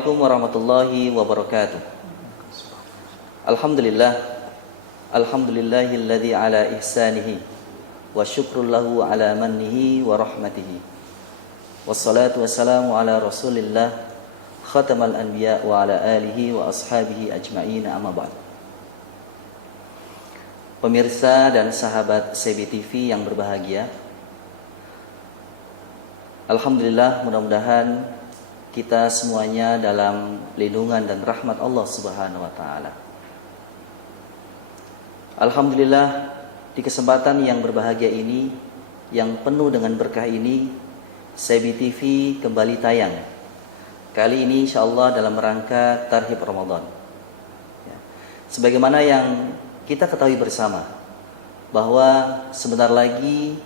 Assalamualaikum warahmatullahi wabarakatuh. Alhamdulillah. Alhamdulillahilladzi ala ihsanihi wa syukrul lahu ala mannihi wa rahmatihi. Wassalatu wassalamu ala Rasulillah khatamal anbiya wa ala alihi wa ashabihi ajma'in, amma ba'd. Pemirsa dan sahabat CB TV yang berbahagia, alhamdulillah, mudah-mudahan kita semuanya dalam lindungan dan rahmat Allah Subhanahu wa taala. Alhamdulillah, di kesempatan yang berbahagia ini, yang penuh dengan berkah ini, CB TV kembali tayang. Kali ini insyaallah dalam rangka Tarhib Ramadan. Sebagaimana yang kita ketahui bersama, bahwa sebentar lagi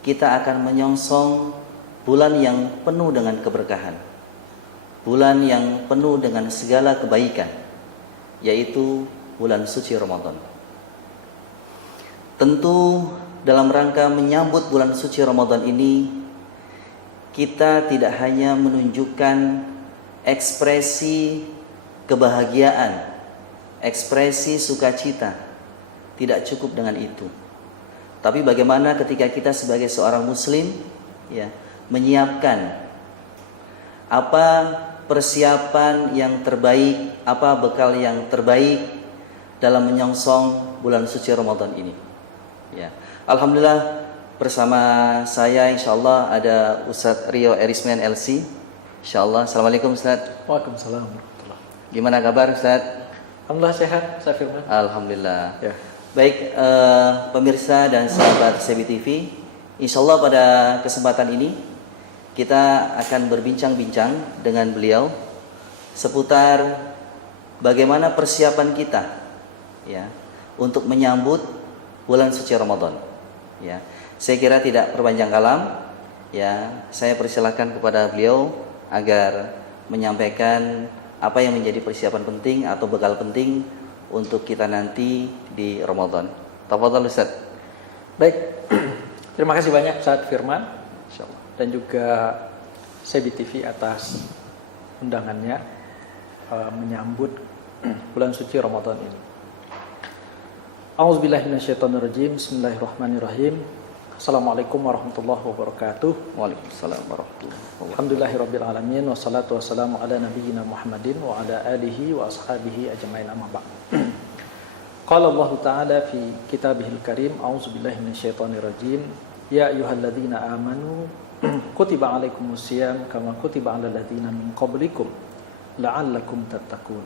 kita akan menyongsong bulan yang penuh dengan keberkahan, bulan yang penuh dengan segala kebaikan, yaitu bulan suci Ramadan. Tentu dalam rangka menyambut bulan suci Ramadan ini, kita tidak hanya menunjukkan ekspresi kebahagiaan, ekspresi sukacita, tidak cukup dengan itu. Tapi bagaimana ketika kita sebagai seorang muslim menyiapkan apa persiapan yang terbaik, apa bekal yang terbaik dalam menyongsong bulan suci Ramadan ini. Alhamdulillah, bersama saya insyaallah ada Ustadz Rio Erisman LC. Insyaallah. Assalamualaikum Ustadz. Waalaikumsalam warahmatullahi. Gimana kabar Ustadz? Alhamdulillah sehat, saya Firman. Alhamdulillah. Ya. Baik, pemirsa dan sahabat CB TV, insyaallah pada kesempatan ini kita akan berbincang-bincang dengan beliau seputar bagaimana persiapan kita untuk menyambut bulan suci Ramadan. Saya kira tidak berpanjang kalam, saya persilakan kepada beliau agar menyampaikan apa yang menjadi persiapan penting atau bekal penting untuk kita nanti di Ramadan. Tafadhal Ustaz. Baik. Terima kasih banyak Ustaz Firman. Insyaallah. Dan juga CB TV atas undangannya menyambut bulan suci Ramadan ini. A'udzubillahi minasyaitonirrajim. Bismillahirrahmanirrahim. Assalamualaikum warahmatullahi wabarakatuh. Waalaikumsalam warahmatullahi wabarakatuh. Alhamdulillahirabbil alamin wassalatu wassalamu ala nabiyyina Muhammadin wa ala alihi wa ashabihi ajmain, amma ba'd. Qala Allah Ta'ala fi kitabihil karim, a'udzubillahi minasyaitonirrajim. Ya ayyuhalladzina amanu kutiba alaikumusiyam kama kutiba alal ladzina min qablikum la'allakum tattaqun.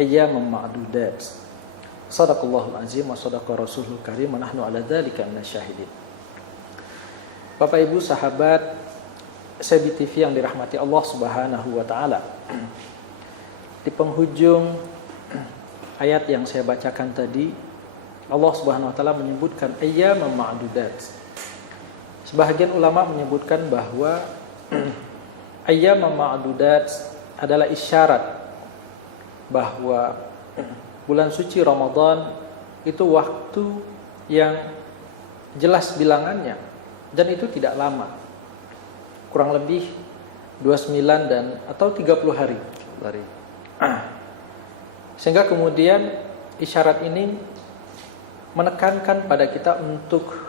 Ayyaman ma'dudat. Shadaqallahul azim wa shadaqa rasulul karim wa nahnu ala dzalika minasyahidin. Bapak Ibu sahabat CB TV yang dirahmati Allah Subhanahu wa taala. Di penghujung ayat yang saya bacakan tadi, Allah Subhanahu wa taala menyebutkan ayyaman ma'dudat. Sebahagian ulama menyebutkan bahwa ayyam ma'dudat adalah isyarat bahwa bulan suci Ramadan itu waktu yang jelas bilangannya dan itu tidak lama. Kurang lebih 29 dan atau 30 hari. Sehingga kemudian isyarat ini menekankan pada kita untuk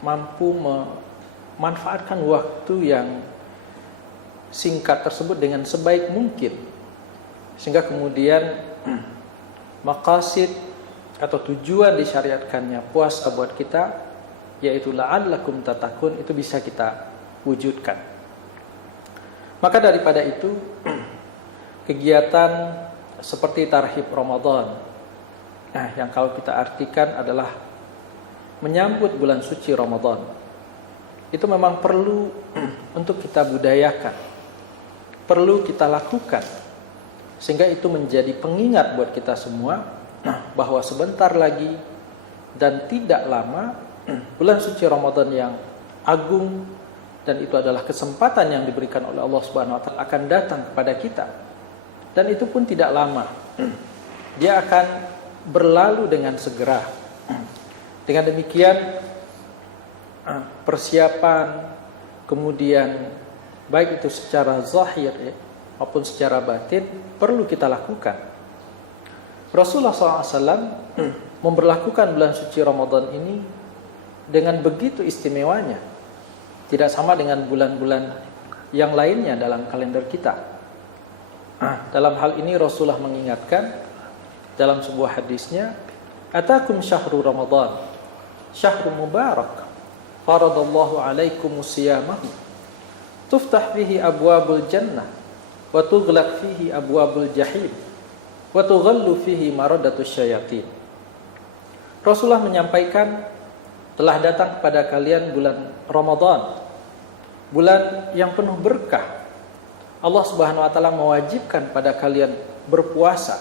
mampu memanfaatkan waktu yang singkat tersebut dengan sebaik mungkin, sehingga kemudian maqasid atau tujuan disyariatkannya puasa buat kita, yaitu la'allakum tattaqun, itu bisa kita wujudkan. Maka daripada itu, kegiatan seperti Tarhib Ramadan, yang kalau kita artikan adalah menyambut bulan suci Ramadan, itu memang perlu untuk kita budayakan, perlu kita lakukan, sehingga itu menjadi pengingat buat kita semua bahwa sebentar lagi dan tidak lama bulan suci Ramadan yang agung, dan itu adalah kesempatan yang diberikan oleh Allah Subhanahu wa taala, akan datang kepada kita. Dan itu pun tidak lama, dia akan berlalu dengan segera. Dengan demikian persiapan, kemudian baik itu secara zahir maupun secara batin perlu kita lakukan. Rasulullah SAW memberlakukan bulan suci Ramadan ini dengan begitu istimewanya. Tidak sama dengan bulan-bulan yang lainnya dalam kalender kita. Dalam hal ini Rasulullah mengingatkan dalam sebuah hadisnya, "Atakum syahru Ramadan, syahrun mubarak, faradallahu alaikumus siyamahu, tuftah fihi abwabul jannah, wa tughlaq fihi abwabul jahim, wa tughallu fihi maradatus syayatin." Rasulullah menyampaikan, telah datang kepada kalian bulan Ramadan, bulan yang penuh berkah. Allah Subhanahu wa taala mewajibkan pada kalian berpuasa.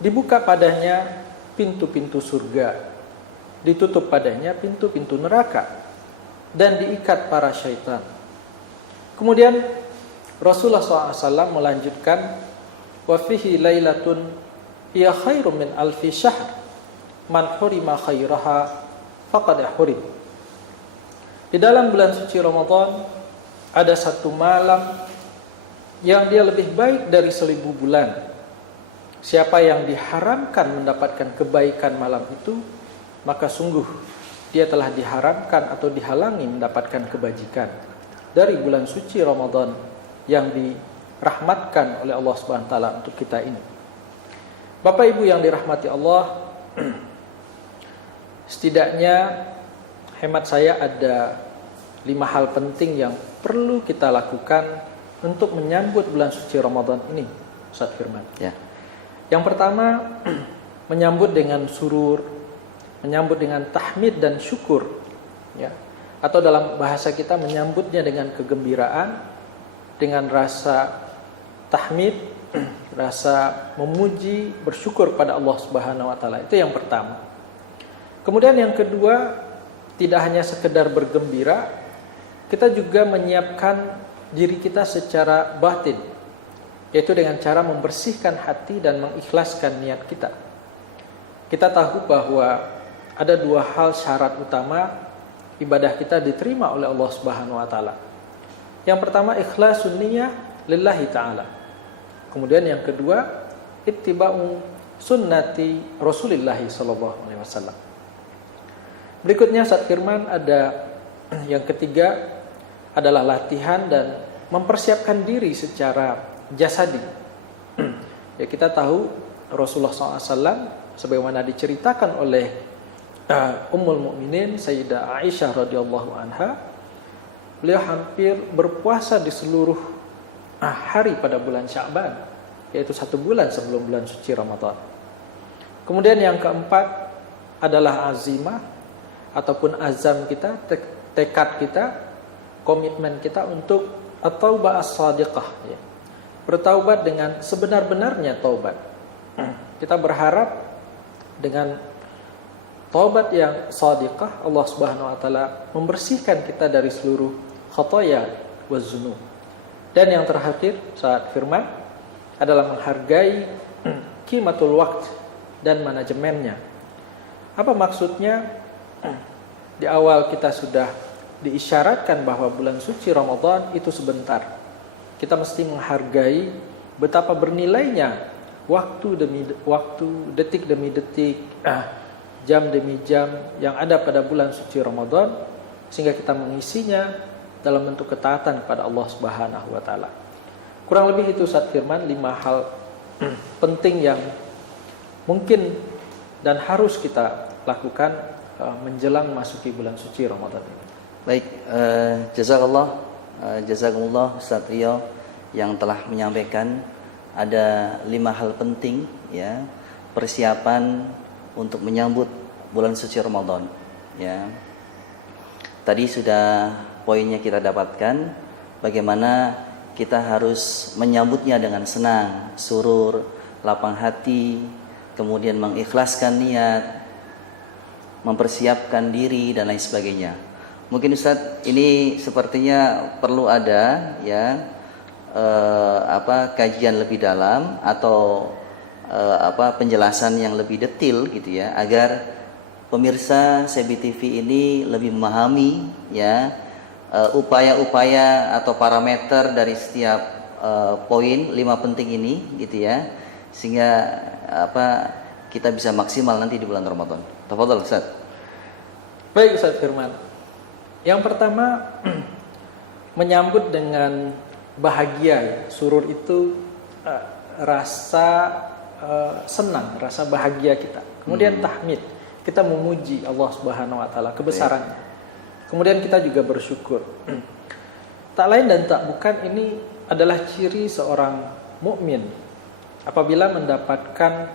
Dibuka padanya pintu-pintu surga, ditutup padanya pintu-pintu neraka, dan diikat para syaitan. Kemudian Rasulullah SAW melanjutkan, "Wa fihi lailatun hiya khairum min alfi syahr, man hurima khairaha faqad hurim." Di dalam bulan suci Ramadan ada satu malam yang dia lebih baik dari 1000 bulan. Siapa yang diharamkan mendapatkan kebaikan malam itu, maka sungguh dia telah diharamkan atau dihalangi mendapatkan kebajikan dari bulan suci Ramadan yang dirahmatkan oleh Allah Subhanahu wa taala untuk kita ini. Bapak Ibu yang dirahmati Allah, setidaknya hemat saya ada 5 hal penting yang perlu kita lakukan untuk menyambut bulan suci Ramadan ini, Ustaz Firman. Ya. Yang pertama, menyambut dengan surur, menyambut dengan tahmid dan syukur, ya. Atau dalam bahasa kita menyambutnya dengan kegembiraan, dengan rasa tahmid, rasa memuji, bersyukur pada Allah Subhanahu wa taala. Itu yang pertama. Kemudian yang kedua, tidak hanya sekedar bergembira, kita juga menyiapkan diri kita secara batin, yaitu dengan cara membersihkan hati dan mengikhlaskan niat kita. Kita tahu bahwa ada 2 hal syarat utama ibadah kita diterima oleh Allah Subhanahu wa taala. Yang pertama, ikhlasun niyah lillahi ta'ala. Kemudian yang kedua, ittiba'u sunnati Rasulillah sallallahu alaihi wasallam. Berikutnya Ustaz Firman ada yang ketiga adalah latihan dan mempersiapkan diri secara jasadi. Ya, kita tahu Rasulullah SAW sebagaimana diceritakan oleh Ummul Mukminin Sayyidah Aisyah radhiyallahu anha, beliau hampir berpuasa di seluruh hari pada bulan Sya'ban, yaitu 1 bulan sebelum bulan suci Ramadan. Kemudian yang keempat adalah azimah ataupun azam kita, tekad kita, komitmen kita untuk at-taubah as-sadiqah, ya. Bertaubat dengan sebenar-benarnya taubat. Kita berharap dengan taubat yang sadiqah, Allah Subhanahu wa taala membersihkan kita dari seluruh khotoya wa dzunub. Dan yang terakhir saat firman adalah menghargai qimatul waqt dan manajemennya. Apa maksudnya? Di awal kita sudah diisyaratkan bahwa bulan suci Ramadan itu sebentar. Kita mesti menghargai betapa bernilainya waktu demi waktu, detik demi detik, jam demi jam yang ada pada bulan suci Ramadan, sehingga kita mengisinya dalam bentuk ketaatan kepada Allah Subhanahu wa taala. Kurang lebih itu Ustaz Firman 5 hal penting yang mungkin dan harus kita lakukan menjelang masuki bulan suci Ramadan ini. Baik, jazakumullah Ustaz Rio yang telah menyampaikan ada 5 hal penting, ya, persiapan untuk menyambut bulan suci Ramadan, ya. Tadi sudah poinnya kita dapatkan, bagaimana kita harus menyambutnya dengan senang, surur, lapang hati, kemudian mengikhlaskan niat, mempersiapkan diri dan lain sebagainya. Mungkin Ustadz ini sepertinya perlu ada, ya, kajian lebih dalam atau penjelasan yang lebih detail gitu ya, agar pemirsa Sebi TV ini lebih memahami, ya, upaya-upaya atau parameter dari setiap poin 5 penting ini gitu ya, sehingga kita bisa maksimal nanti di bulan Ramadan. Tafadhol Ustaz. Baik Ustaz Firman. Yang pertama menyambut dengan bahagia ya. Surur itu rasa senang, rasa bahagia kita. Kemudian tahmid, kita memuji Allah Subhanahu wa taala kebesarannya. Kemudian kita juga bersyukur. Tak lain dan tak bukan ini adalah ciri seorang mukmin apabila mendapatkan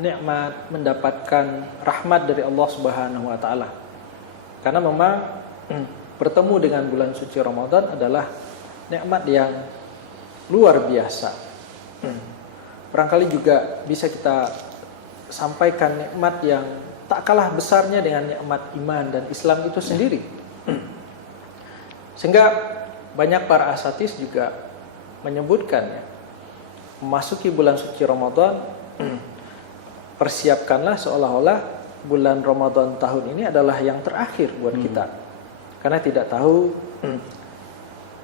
nikmat, mendapatkan rahmat dari Allah Subhanahu wa taala. Karena memang bertemu dengan bulan suci Ramadan adalah nikmat yang luar biasa. Barangkali juga bisa kita sampaikan nikmat yang tak kalah besarnya dengan nikmat iman dan Islam itu sendiri. Sehingga banyak para asatis juga menyebutkan ya, memasuki bulan suci Ramadan, persiapkanlah seolah-olah bulan Ramadan tahun ini adalah yang terakhir buat kita. Karena tidak tahu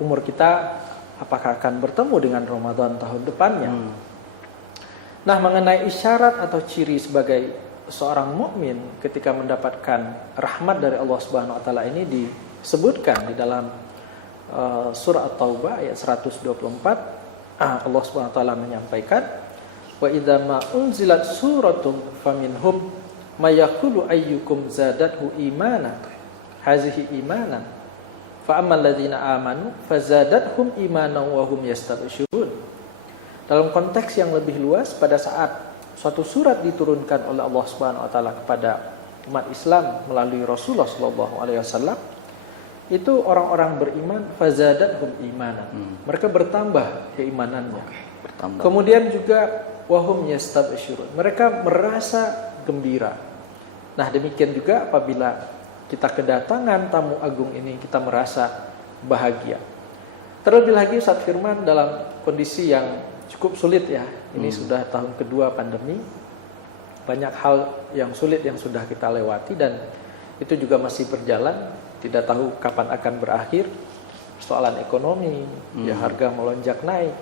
umur kita apakah akan bertemu dengan Ramadan tahun depannya. Nah, mengenai isyarat atau ciri sebagai seorang mukmin ketika mendapatkan rahmat dari Allah Subhanahu wa taala ini disebutkan di dalam surah At-Taubah ayat 124. Allah Subhanahu wa taala menyampaikan, wa idza ma unzilat suratun faminhum may yaqulu ayyukum zadathu imana hazihi imanan fa ammal ladzina amanu fazadathum imanan wa hum yastabshirun. Dalam konteks yang lebih luas, pada saat suatu surat diturunkan oleh Allah Subhanahu wa taala kepada umat Islam melalui Rasulullah sallallahu alaihi wasallam, itu orang-orang beriman fazadathum imanan. Mereka bertambah keimanannya. Bertambah. Kemudian juga wahum yastabshirun. Mereka merasa gembira. Nah, demikian juga apabila kita kedatangan tamu agung ini, kita merasa bahagia. Terlebih lagi Ustaz Firman dalam kondisi yang cukup sulit ya. Ini sudah tahun kedua pandemi. Banyak hal yang sulit yang sudah kita lewati dan itu juga masih berjalan. Tidak tahu kapan akan berakhir. Persoalan ekonomi, ya harga melonjak naik.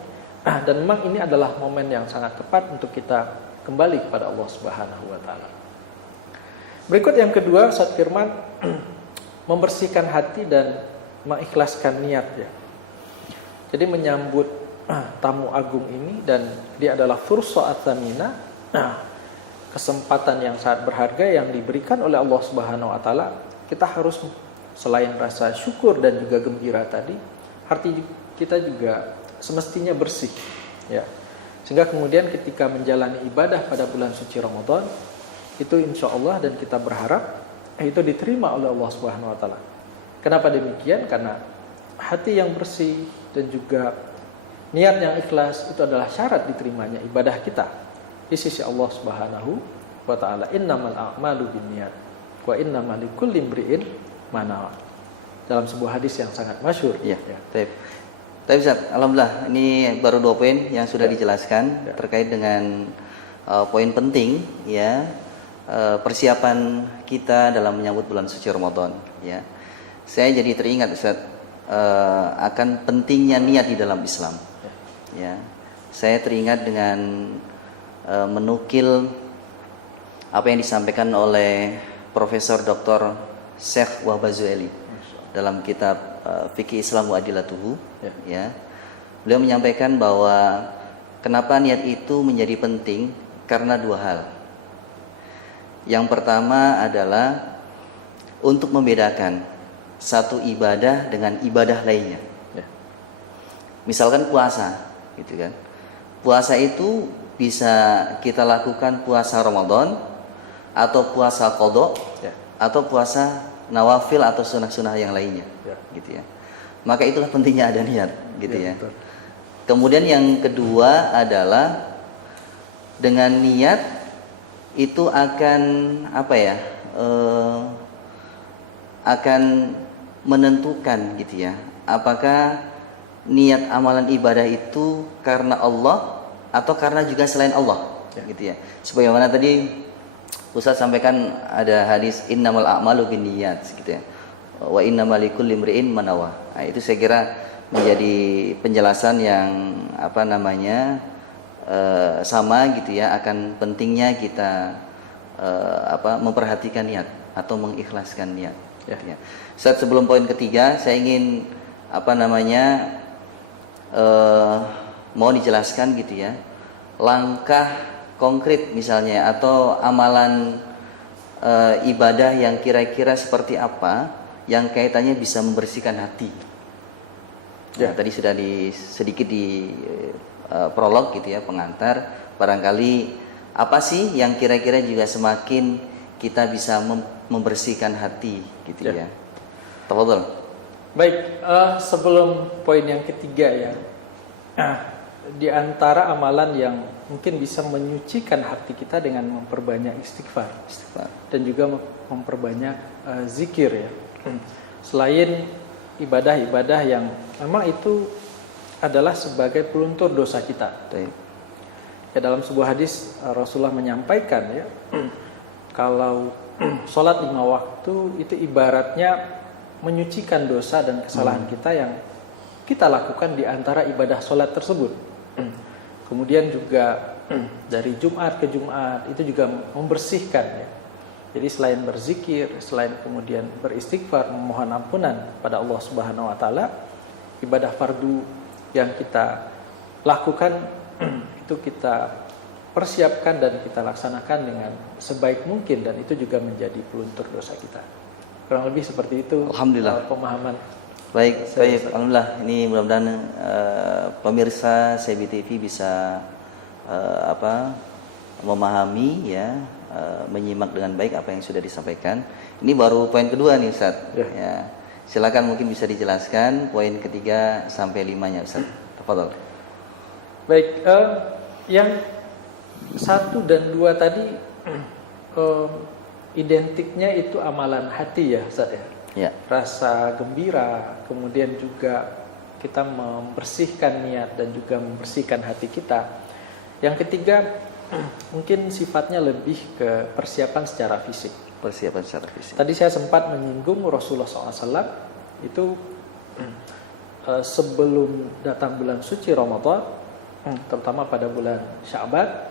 Dan memang ini adalah momen yang sangat tepat untuk kita kembali kepada Allah Subhanahu wa taala. Berikut yang kedua, Ustaz Firman membersihkan hati dan mengikhlaskan niat ya. Jadi menyambut tamu agung ini, dan dia adalah fursa atsamina, kesempatan yang sangat berharga yang diberikan oleh Allah Subhanahu wa taala. Kita harus selain rasa syukur dan juga gembira tadi, hati kita juga semestinya bersih ya. Sehingga kemudian ketika menjalani ibadah pada bulan suci Ramadan itu insya Allah dan kita berharap itu diterima oleh Allah Subhanahu wa taala. Kenapa demikian? Karena hati yang bersih dan juga niat yang ikhlas itu adalah syarat diterimanya ibadah kita di sisi Allah Subhanahu wa taala. Innamal a'malu binniyat wa innamal likulli imri'in ma nawa. Dalam sebuah hadis yang sangat masyhur. Iya. Tapi Ustaz, alhamdulillah ini baru 2 poin yang sudah dijelaskan terkait dengan poin penting ya, persiapan kita dalam menyambut bulan suci Ramadan ya. Saya jadi teringat Ustaz akan pentingnya niat di dalam Islam. Ya, saya teringat dengan menukil apa yang disampaikan oleh Profesor Dr. Syekh Wahbah Zuhaili dalam kitab Fikih Islam wa Adilatuhu. Ya, beliau menyampaikan bahwa kenapa niat itu menjadi penting karena 2 hal. Yang pertama adalah untuk membedakan satu ibadah dengan ibadah lainnya. Misalkan puasa. Gitu kan. Puasa itu bisa kita lakukan puasa Ramadan atau puasa qadha atau puasa nawafil atau sunah-sunah yang lainnya gitu ya. Maka itulah pentingnya ada niat gitu ya. Betul. Kemudian yang kedua adalah dengan niat itu akan akan menentukan gitu ya, apakah niat amalan ibadah itu karena Allah atau karena juga selain Allah gitu ya. Sebagaimana tadi Ustaz sampaikan ada hadis innamal a'malu binniyat gitu ya. Wa innamal likulli imri'in ma nawa. Nah, itu saya kira menjadi penjelasan yang sama gitu ya, akan pentingnya kita memperhatikan niat atau mengikhlaskan niat. Ya. Gitu ya. Ustaz, sebelum poin ketiga, saya ingin mau dijelaskan gitu ya, langkah konkret misalnya atau amalan ibadah yang kira-kira seperti apa yang kaitannya bisa membersihkan hati. Ya. Tadi sudah sedikit di prolog gitu ya, pengantar. Barangkali apa sih yang kira-kira juga semakin kita bisa membersihkan hati gitu ya. Tafadhol. Baik, sebelum poin yang ketiga ya, di antara amalan yang mungkin bisa menyucikan hati kita dengan memperbanyak istighfar dan juga memperbanyak zikir ya. Selain ibadah-ibadah yang memang itu adalah sebagai peluntur dosa kita. Ya, dalam sebuah hadis Rasulullah menyampaikan ya, kalau sholat 5 waktu itu ibaratnya menyucikan dosa dan kesalahan kita yang kita lakukan di antara ibadah sholat tersebut. Kemudian juga dari Jumat ke Jumat itu juga membersihkan ya. Jadi selain berzikir, selain kemudian beristighfar, memohon ampunan pada Allah Subhanahu wa taala, ibadah fardu yang kita lakukan itu kita persiapkan dan kita laksanakan dengan sebaik mungkin, dan itu juga menjadi peluntur dosa kita. Kurang lebih seperti itu. Alhamdulillah. Pemahaman. Baik. Alhamdulillah. Ini mudah-mudahan pemirsa CB TV bisa memahami ya, menyimak dengan baik apa yang sudah disampaikan. Ini baru poin kedua nih Ustaz. Ya. Silakan mungkin bisa dijelaskan poin ketiga sampai 5-nya Ustaz. Tafadhol. Baik, yang 1 dan 2 tadi identiknya itu amalan hati ya Ustaz ya. Ya. Rasa gembira, kemudian juga kita membersihkan niat dan juga membersihkan hati kita. Yang ketiga mungkin sifatnya lebih ke persiapan secara fisik. Persiapan secara fisik. Tadi saya sempat menyinggung Rasulullah SAW itu sebelum datang bulan suci Ramadan, terutama pada bulan Sya'ban,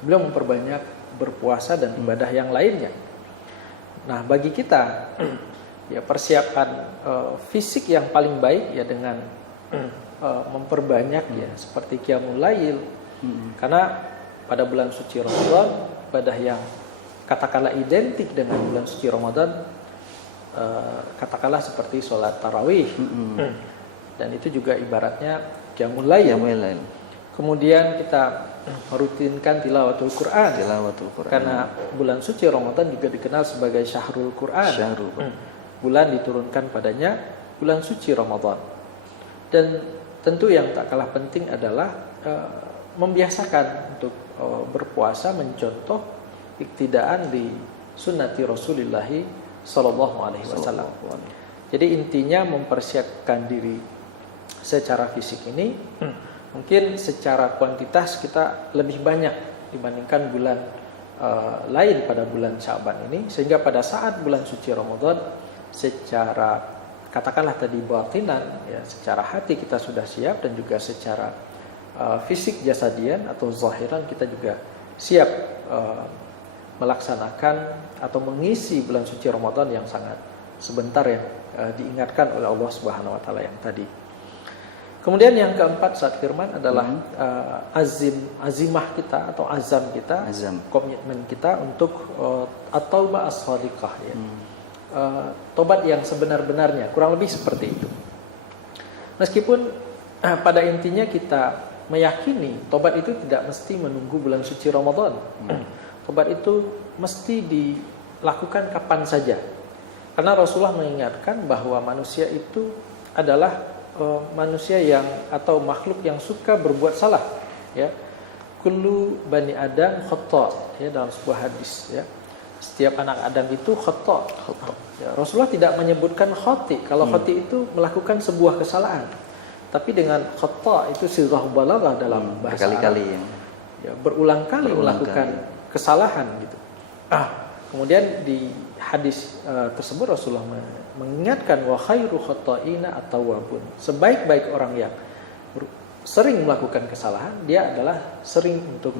beliau memperbanyak berpuasa dan ibadah yang lainnya. Nah, bagi kita ya persiapan fisik yang paling baik ya dengan memperbanyak ya seperti qiyamul lail. Karena pada bulan suci Ramadan, ibadah yang katakanlah identik dengan bulan suci Ramadan, katakanlah seperti sholat tarawih, dan itu juga ibaratnya qiyamul lail. Kemudian kita merutinkan tilawatul Quran. Karena bulan suci Ramadan juga dikenal sebagai syahrul Quran. Bulan diturunkan padanya bulan suci Ramadan. Dan tentu yang tak kalah penting adalah membiasakan untuk berpuasa, mencontoh iktidaan di sunnati Rasulullah sallallahu alaihi wasallam. Jadi intinya mempersiapkan diri secara fisik ini. Mungkin secara kuantitas kita lebih banyak dibandingkan bulan lain pada bulan Sya'ban ini, sehingga pada saat bulan suci Ramadan secara katakanlah tadi batinan ya, secara hati kita sudah siap, dan juga secara fisik jasadian atau zahiran kita juga siap melaksanakan atau mengisi bulan suci Ramadan yang sangat sebentar yang diingatkan oleh Allah Subhanahu wa taala yang tadi. Kemudian yang keempat saat firman adalah azimah kita atau azam kita, komitmen kita untuk at-taubah as-shadiqah ya. Tobat yang sebenar-benarnya, kurang lebih seperti itu. Meskipun pada intinya kita meyakini tobat itu tidak mesti menunggu bulan suci Ramadan. Tobat itu mesti dilakukan kapan saja. Karena Rasulullah mengingatkan bahwa manusia itu adalah manusia yang atau makhluk yang suka berbuat salah ya. Kullu bani Adam khata ya, dalam sebuah hadis ya. Setiap anak Adam itu khata. Ya, Rasulullah tidak menyebutkan khati. Kalau khati itu melakukan sebuah kesalahan. Tapi dengan khata itu sirah balaghah dalam bahasa berkali-kali Arab. Ya, berulang kali melakukan kesalahan gitu. Kemudian di hadis tersebut Rasulullah mengingatkan wa khairu khata'ina at-tawwabun. Sebaik-baik orang yang sering melakukan kesalahan, dia adalah sering untuk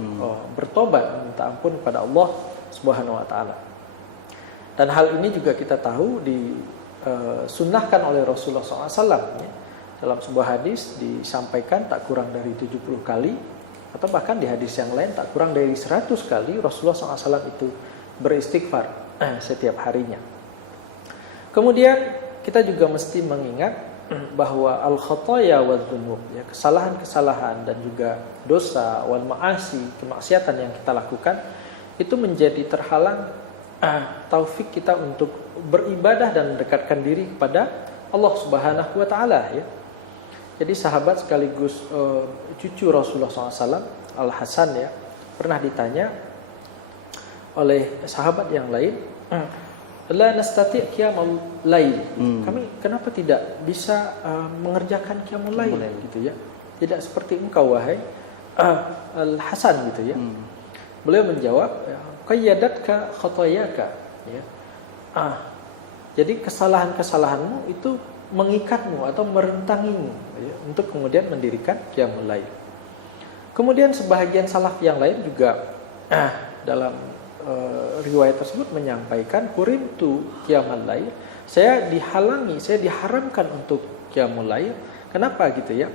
bertobat, minta ampun kepada Allah Subhanahu wa taala. Dan hal ini juga kita tahu disunnahkan oleh Rasulullah SAW. Ya. Dalam sebuah hadis disampaikan tak kurang dari 70 kali, atau bahkan di hadis yang lain tak kurang dari 100 kali Rasulullah SAW itu beristighfar setiap harinya. Kemudian kita juga mesti mengingat bahwa al-khataya wa dzunub, ya, kesalahan-kesalahan dan juga dosa wal ma'asi, kemaksiatan yang kita lakukan itu menjadi terhalang taufik kita untuk beribadah dan mendekatkan diri kepada Allah Subhanahu wa taala, ya. Jadi sahabat sekaligus cucu Rasulullah SAW, Al-Hasan, ya, pernah ditanya oleh sahabat yang lain, la nastati' qiyamul lail. Kami kenapa tidak bisa mengerjakan qiyamul lail gitu, ya. Tidak seperti engkau wahai Al-Hasan gitu, ya. Beliau menjawab, qayyadatka khatayaka, ya. Jadi kesalahan-kesalahanmu itu mengikatmu atau merentangimu, ya, untuk kemudian mendirikan qiyamul lail. Kemudian sebahagian salaf yang lain juga dalam riwayat tersebut menyampaikan kurimtu qiyamul lail, saya dihalangi, saya diharamkan untuk qiyamul lail. Kenapa gitu, ya?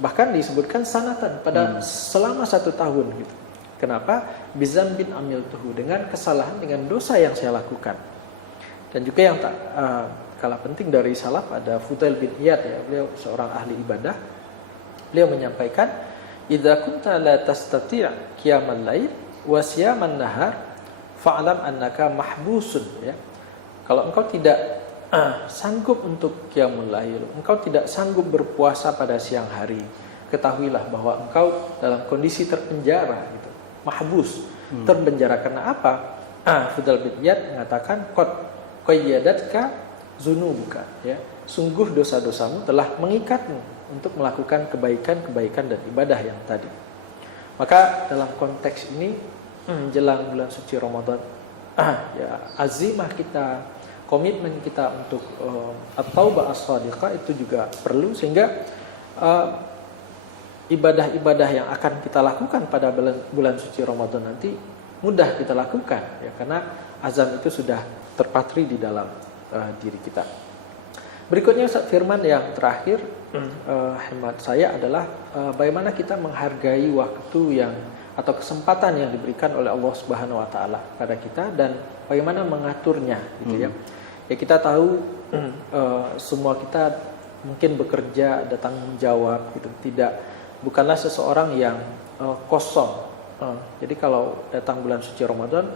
Bahkan disebutkan sanatan pada selama 1 tahun gitu. Kenapa? Bizambin amiltuhu, dengan kesalahan, dengan dosa yang saya lakukan. Dan juga yang tak kalah penting dari salaf ada Fudail bin Iyad, ya, beliau seorang ahli ibadah. Beliau menyampaikan, idza kunta la tastati' qiyamal lail wa siyaman nahar fa'lam annaka mahbusun, ya. Kalau engkau tidak sanggup untuk qiyamul lail, engkau tidak sanggup berpuasa pada siang hari, ketahuilah bahwa engkau dalam kondisi terpenjara gitu. Mahbus, terpenjara karena apa? Fudail bin Iyad mengatakan qad qayyadatka zunubuka, ya. Sungguh dosa-dosamu telah mengikatmu untuk melakukan kebaikan-kebaikan dan ibadah yang tadi. Maka dalam konteks ini menjelang bulan suci Ramadan, ya, azimah kita, komitmen kita untuk at-taubah as-shadiqah itu juga perlu, sehingga ibadah-ibadah yang akan kita lakukan pada bulan suci Ramadan nanti mudah kita lakukan, ya, karena azam itu sudah terpatri di dalam diri kita. Berikutnya Ustaz firman yang terakhir hemat saya adalah bagaimana kita menghargai waktu yang atau kesempatan yang diberikan oleh Allah Subhanahu wa taala pada kita dan bagaimana mengaturnya gitu, ya. Ya, kita tahu semua kita mungkin bekerja, ada tanggung jawab gitu. Bukanlah seseorang yang kosong. Jadi kalau datang bulan suci Ramadan,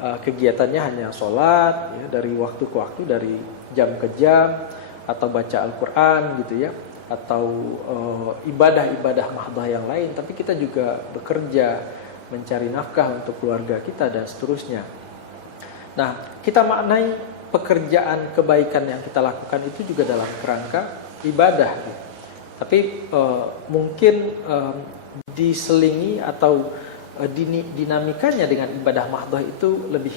kegiatannya hanya sholat, ya, dari waktu ke waktu, dari jam ke jam, atau baca Al-Quran gitu, ya, atau ibadah-ibadah mahdah yang lain. Tapi kita juga bekerja, mencari nafkah untuk keluarga kita dan seterusnya. Nah, kita maknai pekerjaan kebaikan yang kita lakukan itu juga dalam kerangka ibadah, gitu. Tapi mungkin diselingi atau dinamikanya dengan ibadah mahdoh itu lebih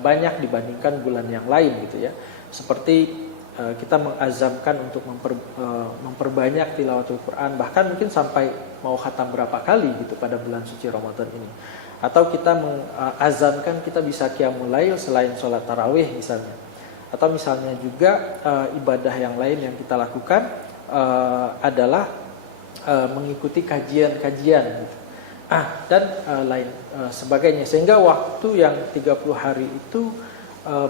banyak dibandingkan bulan yang lain gitu, ya. Seperti kita mengazamkan untuk memperbanyak tilawatul Quran, bahkan mungkin sampai mau khatam berapa kali gitu pada bulan suci Ramadan ini. Atau kita mengazamkan kita bisa qiyamul lail selain sholat tarawih misalnya. Atau misalnya juga ibadah yang lain yang kita lakukan adalah mengikuti kajian-kajian gitu. Dan lain sebagainya, sehingga waktu yang 30 hari itu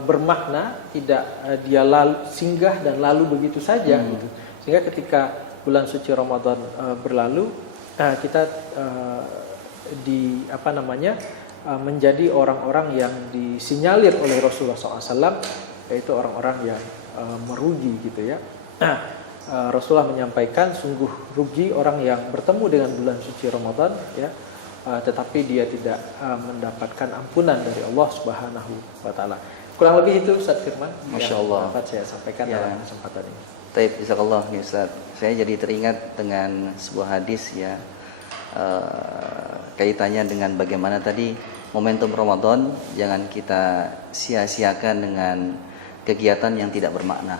bermakna, tidak dia singgah dan lalu begitu saja gitu. Sehingga ketika bulan suci Ramadan berlalu, kita menjadi orang-orang yang disinyalir oleh Rasulullah SAW, yaitu orang-orang yang merugi gitu, ya. Rasulullah menyampaikan sungguh rugi orang yang bertemu dengan bulan suci Ramadan, ya, tetapi dia tidak mendapatkan ampunan dari Allah Subhanahu wa taala. Kurang lebih itu Ustaz Firman Masya Allah, yang dapat saya sampaikan, ya, dalam kesempatan ini. Taib, jazakallah nih Ustaz. Saya jadi teringat dengan sebuah hadis, ya, kaitannya dengan bagaimana tadi momentum Ramadan jangan kita sia-siakan dengan kegiatan yang tidak bermakna,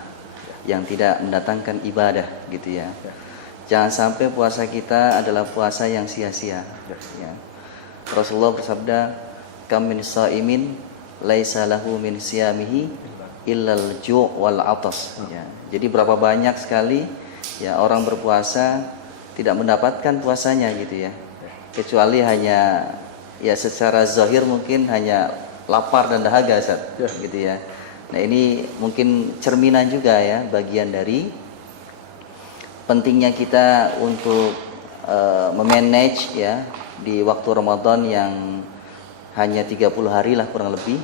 yang tidak mendatangkan ibadah gitu ya. Jangan sampai puasa kita adalah puasa yang sia-sia. Ya. Rasulullah bersabda, "Kam min shaimin laisa lahu min siyamihi illal ju' wal atas." Ya. Jadi berapa banyak sekali ya orang berpuasa tidak mendapatkan puasanya gitu ya. Kecuali hanya ya secara zahir mungkin hanya lapar dan dahaga Ustaz, gitu ya. Nah, ini mungkin cerminan juga ya bagian dari pentingnya kita untuk memanage ya di waktu Ramadan yang hanya 30 hari lah kurang lebih.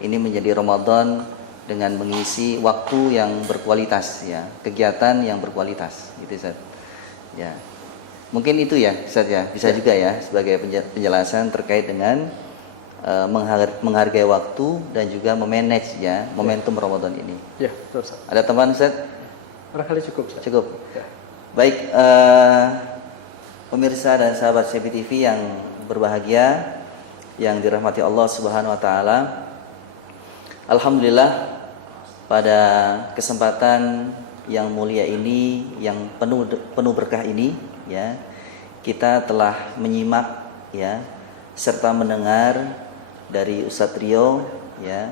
Ini menjadi Ramadan dengan mengisi waktu yang berkualitas ya, kegiatan yang berkualitas gitu Ustaz. Ya. Mungkin itu ya Ustaz ya, bisa juga ya sebagai penjelasan terkait dengan menghargai waktu dan juga memanage ya momentum Ramadan ini. Ya, betul Ustaz. Ada teman Ustaz? Barangkali cukup Ustaz. Cukup. Ya. Baik, pemirsa dan sahabat CB TV yang berbahagia, yang dirahmati Allah Subhanahu wa taala. Alhamdulillah pada kesempatan yang mulia ini, yang penuh berkah ini ya, kita telah menyimak ya serta mendengar dari Ustadz Rio ya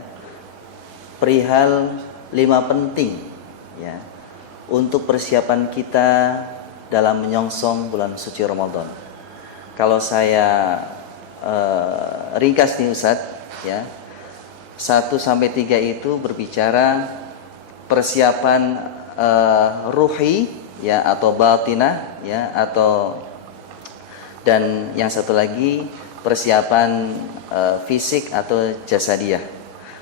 perihal 5 penting ya untuk persiapan kita dalam menyongsong bulan suci Ramadan. Kalau saya ringkas nih Ustadz ya, 1 sampai 3 itu berbicara persiapan ruhi ya atau batinah ya, atau dan yang satu lagi persiapan fisik atau jasadiyah.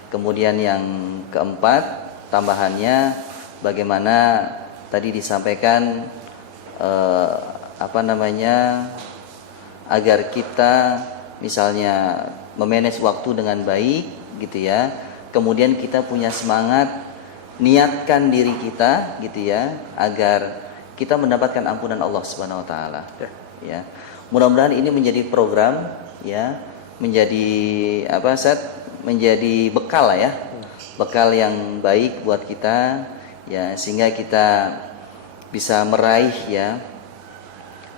Kemudian yang keempat tambahannya bagaimana tadi disampaikan agar kita misalnya memanage waktu dengan baik gitu ya. Kemudian kita punya semangat, niatkan diri kita gitu ya agar kita mendapatkan ampunan Allah Subhanahu wa taala. Ya. Mudah-mudahan ini menjadi program ya, menjadi menjadi bekal lah ya. Bekal yang baik buat kita ya, sehingga kita bisa meraih ya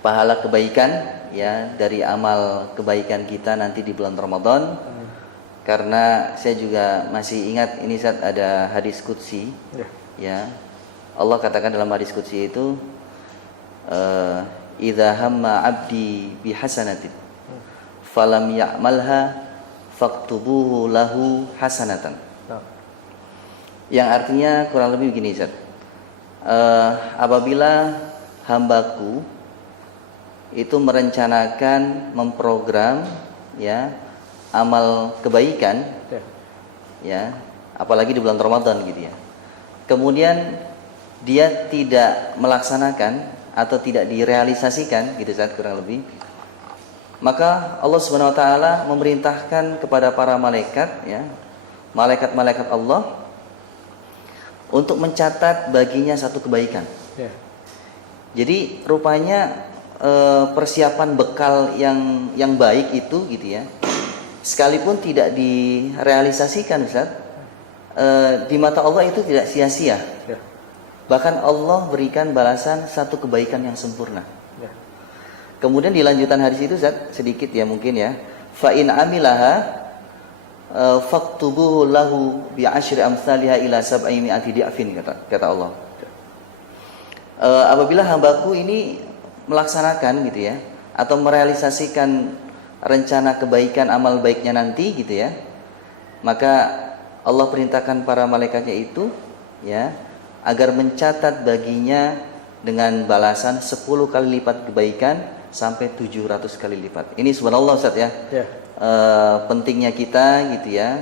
pahala kebaikan ya dari amal kebaikan kita nanti di bulan Ramadan. Karena saya juga masih ingat ini saat ada hadis qudsi ya. Allah katakan dalam hadis qudsi itu idza hamma 'abdi bihasanatin falam ya'malha faktubuhu lahu hasanatan. Yang artinya kurang lebih begini Ustaz. Apabila hambaku itu merencanakan, memprogram ya amal kebaikan ya, apalagi di bulan Ramadan gitu ya. Kemudian dia tidak melaksanakan atau tidak direalisasikan gitu Ustaz kurang lebih. Maka Allah Subhanahu wa taala memerintahkan kepada para malaikat ya, malaikat-malaikat Allah untuk mencatat baginya satu kebaikan. Jadi rupanya persiapan bekal yang baik itu gitu ya, sekalipun tidak direalisasikan Ustaz, di mata Allah itu tidak sia-sia. Bahkan Allah berikan balasan satu kebaikan yang sempurna. Kemudian di lanjutan hadis itu Ustaz, sedikit ya mungkin ya, fa in amilaha faktubuhu lahu bi asyri amsalha ila sab'i mi'ati di'afin, kata Allah. Apabila hambaku ini melaksanakan gitu ya, atau merealisasikan rencana kebaikan amal baiknya nanti gitu ya, maka Allah perintahkan para malaikatnya itu ya agar mencatat baginya dengan balasan 10 kali lipat kebaikan sampai 700 kali lipat. Ini subhanallah Ustaz ya. Pentingnya kita gitu ya,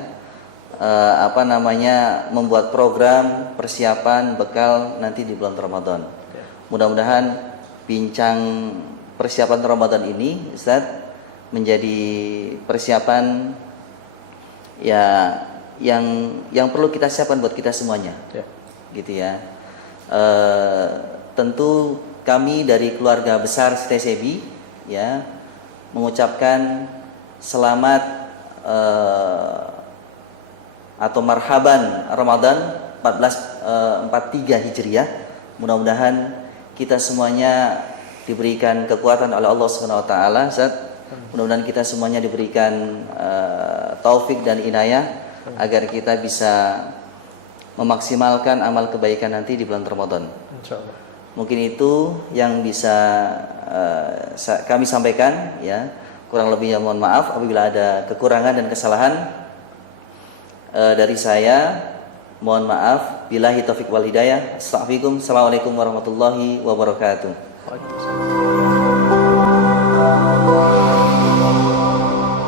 membuat program persiapan bekal nanti di bulan Ramadan. Mudah-mudahan bincang persiapan Ramadan ini Ustaz menjadi persiapan ya yang perlu kita siapkan buat kita semuanya. Gitu ya. Tentu kami dari keluarga besar TCB ya mengucapkan selamat atau marhaban Ramadan 1443 Hijriah. Mudah-mudahan kita semuanya diberikan kekuatan oleh Allah Subhanahu wa taala. Mudah-mudahan kita semuanya diberikan taufik dan inayah agar kita bisa memaksimalkan amal kebaikan nanti di bulan Ramadan. Insyaallah. Mungkin itu yang bisa kami sampaikan ya. Kurang lebihnya mohon maaf apabila ada kekurangan dan kesalahan dari saya. Mohon maaf. Billahi taufik wal hidayah. Assalamualaikum warahmatullahi wabarakatuh. Waalaikumsalam.